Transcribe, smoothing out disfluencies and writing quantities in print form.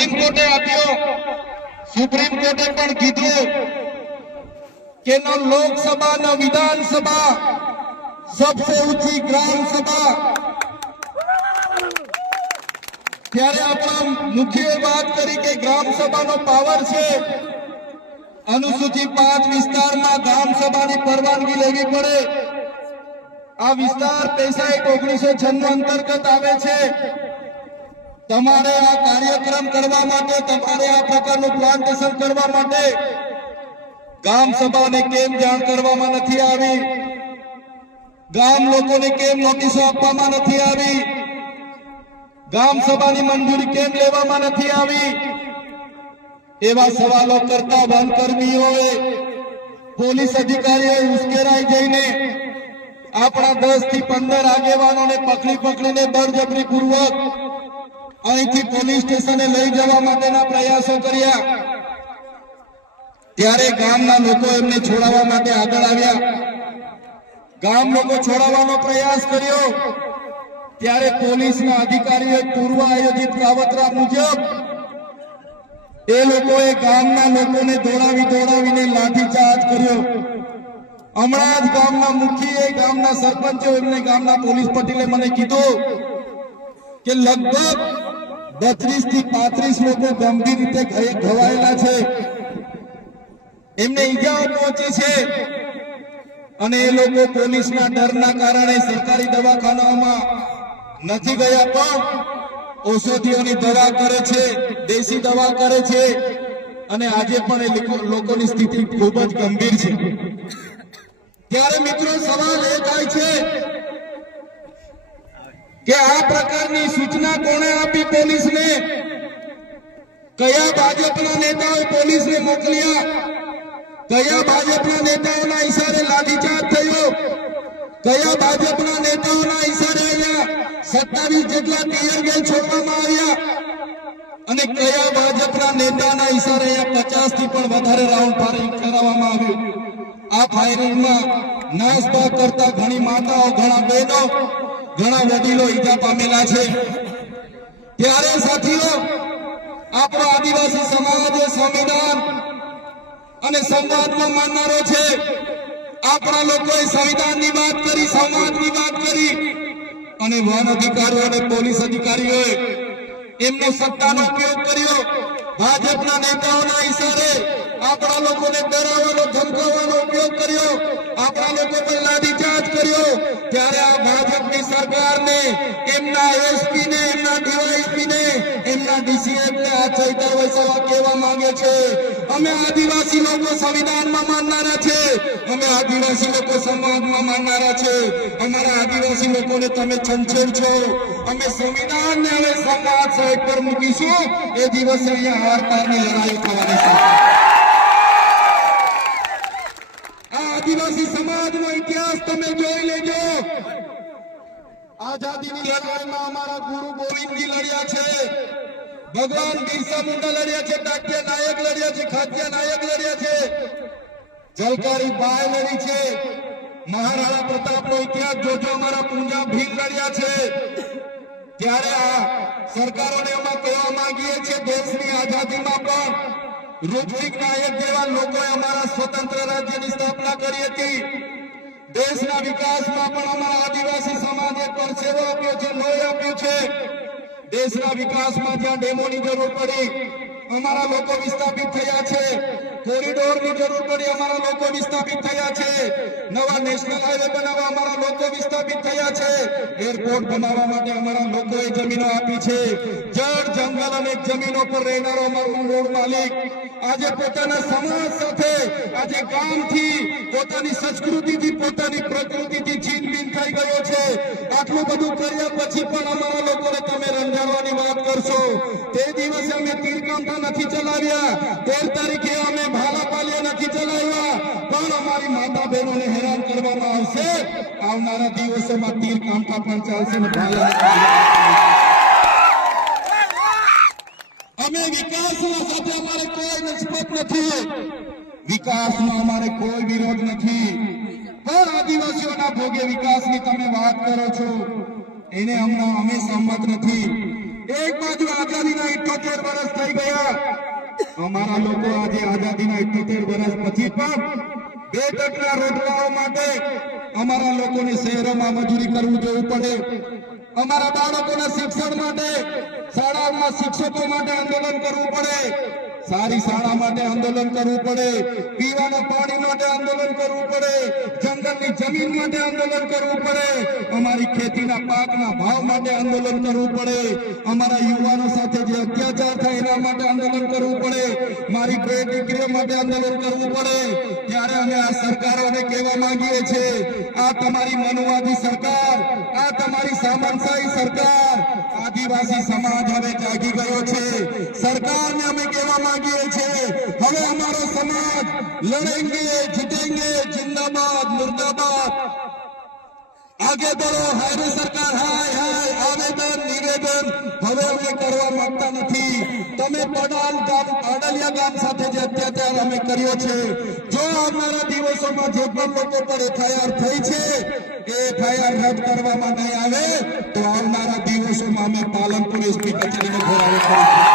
Supreme કોર્ટે આપ્યો। Supreme કોર્ટે પણ કીધું કે ન લોકસભા ન વિધાનસભા, सबसे ऊंची ग्राम सभा। ત્યારે આપણા મુખ્ય વાત કરી કે ગ્રામ સભાનો પાવર છે। અનુસૂચિ 5 વિસ્તારમાં ગ્રામ સભાની પરવાનગી લેવી પડે। આ વિસ્તાર 1996 અંતર્ગત આવે છે। તમારે આ કાર્યક્રમ કરવા માટે, તમારે આ પ્રકારનું પ્લાન્ટેશન કરવા માટે ગ્રામ સભાને કેમ જાણ કરવામાં નથી આવી? ગામ લોકોને કેમ નોટિસો આપવામાં નથી આવી? ગામ સભાની મંજૂરી કેમ લેવામાં નથી આવી? એવા સવાલો કરતા વનકર્મીઓએ, પોલીસ અધિકારીઓએ ઉશ્કેરાઈ જઈને આપણા 10 થી 15 આગેવાનોને પકડીને બળજબરીપૂર્વક અહીંથી પોલીસ સ્ટેશને લઈ જવા માટેના પ્રયાસો કર્યા। ત્યારે ગામના લોકો એમને છોડાવવા માટે આગળ આવ્યા। ગામ લોકો છોડાવવાનો પ્રયાસ કર્યો ત્યારે પોલીસના અધિકારીઓએ પૂર્વ આયોજિત કાવતરા મુજબ એ લોકોએ ગામના લોકોને દોડાવીને લાઠીચાર્જ કર્યો। હમણાં જ ગામના મુખીએ, ગામના સરપંચો, એમને ગામના પોલીસ પટેલે મને કીધું કે લગભગ 32 થી 35 લોકો ગંભીર રીતે ઘવાયેલા છે, એમને ઈજાઓ પહોંચી છે અને એ લોકો પોલીસના ડરના કારણે સરકારી દવાખાનામાં નથી ગયા, પણ ઔષધિઓની દવા કરે છે, દેશી દવા કરે છે અને આજે પણ એ લોકોની સ્થિતિ ખૂબ જ ગંભીર છે। ત્યારે મિત્રો સવાલ એ થાય છે કે આ પ્રકારની સૂચના કોણે આપી પોલીસને? કયા ભાજપના નેતાઓએ પોલીસને મોકલ્યા? કયા ભાજપના નેતાઓના ઈશારે લાઠીચાર્જ થયો? કયા ભાજપના નેતાઓના ઈશારે અહીંયા 27 જેટલા ટીયર ગેસ છોડવામાં આવ્યા? અને કયા ભાજપના નેતાના ઈશારે અહીંયા 50 થી પણ વધારે રાઉન્ડ ફાયરિંગ કરાવવામાં આવ્યું? આ ફાયરિંગમાં નાસભાગ કરતા ઘણી માતાઓ, ઘણા બહેનો, ઘણા વડીલો ઈજા પામેલા છે। ત્યારે સાથીઓ, આપણો આદિવાસી સમાજ સંવિધાન અને સંવાદમાં માનનારો છે। આપણા લોકોએ સંવિધાનની વાત કરી, સમાજની વાત કરી અને વન અધિકારીઓ અને પોલીસ અધિકારીઓએ એમનો સત્તાનો ઉપયોગ કર્યો। ભાજપના નેતાઓના ઈશારે આપણા લોકોને ડરાવવાનો, ધમકાવવાનો ઉપયોગ કર્યો, આપણા લોકો પર લાઠીચાર્જ કર્યો। ત્યારે આ ભાજપની સરકારને, એમના એસપીને, એમના ડીવાયએસપીને, એમના ડીસીએફને આ ચૈતર વસાવા કહેવા માંગે છે, અમે આદિવાસી લોકો સંવિધાનમાં માનનારા છે, અમે આદિવાસી લોકો સમાજમાં માનનારા છે, અમારા આદિવાસી લોકોને તમે છંછેડ છો, અમે સંવિધાનને હવે સમાજ સાઈડ પર મૂકીશું। એ દિવસે અહીંયા હાર-પારની લડાઈ થવાની છે। આદિવાસી સમાજનો ઇતિહાસ તમે જોઈ લેજો। આઝાદીની લડાઈમાં અમારા ગુરુ ગોવિંદજી લડ્યા છે, ભગવાન બિરસા મુંડા લડ્યા છે, ટાટિયા નાયક લડ્યા છે, ખાટિયા નાયક લડ્યા છે, જલકારી બાઈ લડી છે, મહારાણા પ્રતાપનો ઇતિહાસ જોજો, અમારા પૂંજા ભીલ લડ્યા છે। ત્યારે આ સરકારોને અમે કહેવા માંગીએ છીએ, દેશની આઝાદીમાં પણ રૂપસિંહ નાયક જેવા લોકોએ અમારા સ્વતંત્ર રાજ્યની સ્થાપના કરી હતી। દેશના વિકાસમાં પણ અમારા આદિવાસી સમાજે પરસેવો આપ્યો છે, લોહી આપ્યું છે। દેશના વિકાસમાં જ્યાં ડેમોની જરૂર પડી, અમારા લોકો વિસ્થાપિત થયા છે। કોરિડોરની જરૂર પડી, અમારા લોકો વિસ્થાપિત થયા છે। નવા નેશનલ હાઈવે બનાવવા અમારા લોકો વિસ્થાપિત થયા છે। એરપોર્ટ બનાવવા માટે અમારા લોકોએ જમીનો આપી છે। જળ, જંગલ અને જમીનો પર રહેનારો અમારો મૂળ માલિક આજે પોતાના સમાજ સાથે, આજે ગામથી, પોતાની સંસ્કૃતિથી, પોતાની પ્રકૃતિથી છીનબીન થઈ ગયો છે। આટલું બધું કર્યા પછી પણ અમારા લોકોને તમે રંજાડવાની વાત કરશો? તે દિવસે અમે તીરકાંઠા નથી ચલાવ્યા, 13 તારીખે અમે ભાલાપાલિયા નથી ચલાવ્યા, પણ અમારી માતા બહેનોને હેરાન કરવામાં આવશે। આવનારા દિવસોમાં તીરકાંઠા પણ ચાલશે ને ભાલા। અમે વિકાસના સાથે અમારે કોઈ નિસ્બત નથી, વિકાસનો અમારે કોઈ વિરોધ નથી, પણ આદિવાસીઓના ભોગે વિકાસની તમે વાત કરો છો, એને અમે સંમત નથી। એક બાજુ આઝાદીના 78 વર્ષ થઈ ગયા, અમારા લોકો આજે આઝાદીના 78 વર્ષ પછી પણ 2 ટકના રોટલાઓ માટે અમારા લોકોને શહેરોમાં મજૂરી કરવું જવું પડે, અમારા બાળકોના શિક્ષણ માટે શાળાઓમાં શિક્ષકો માટે આંદોલન કરવું પડે, સારી શાળા માટે આંદોલન કરવું પડે, પીવાના પાણી માટે આંદોલન કરવું પડે, જંગલની જમીન માટે આંદોલન કરવું પડે, અમારી ખેતીના પાકના ભાવ માટે આંદોલન કરવું પડે, અમારા યુવાનો સાથે જે અત્યાચાર થાય એના માટે આંદોલન કરવું પડે, મારી બે દીકરીઓ માટે આંદોલન કરવું પડે. ત્યારે અમે આ સરકારોને કહેવા માંગીએ છીએ, આ તમારી મનુવાદી સરકાર, આ તમારી સામંતશાહી સરકાર, આદિવાસી સમાજ હવે જાગી ગયો છે. સરકારને અમે કહેવા માંગીએ છીએ, હવે અમારો સમાજ લડેંગે જીતેંગે, જિંદાબાદ મુર્દાબાદ. આગે બઢો, હાય સરકાર, હાય હાય. આવેદન નિવેદન હવે અમે કરવા માંગતા નથી. તમે પાડલિયા ગામ સાથે જે અત્યાચાર અમે કર્યો છે, જો આવનારા દિવસોમાં જે પણ લોકો પર FIR થઈ છે એ FIR રદ કરવામાં નહીં આવે તો આવનારા દિવસોમાં અમે પાલનપુર SP કચેરીનો ઘેરાવો કરીશું.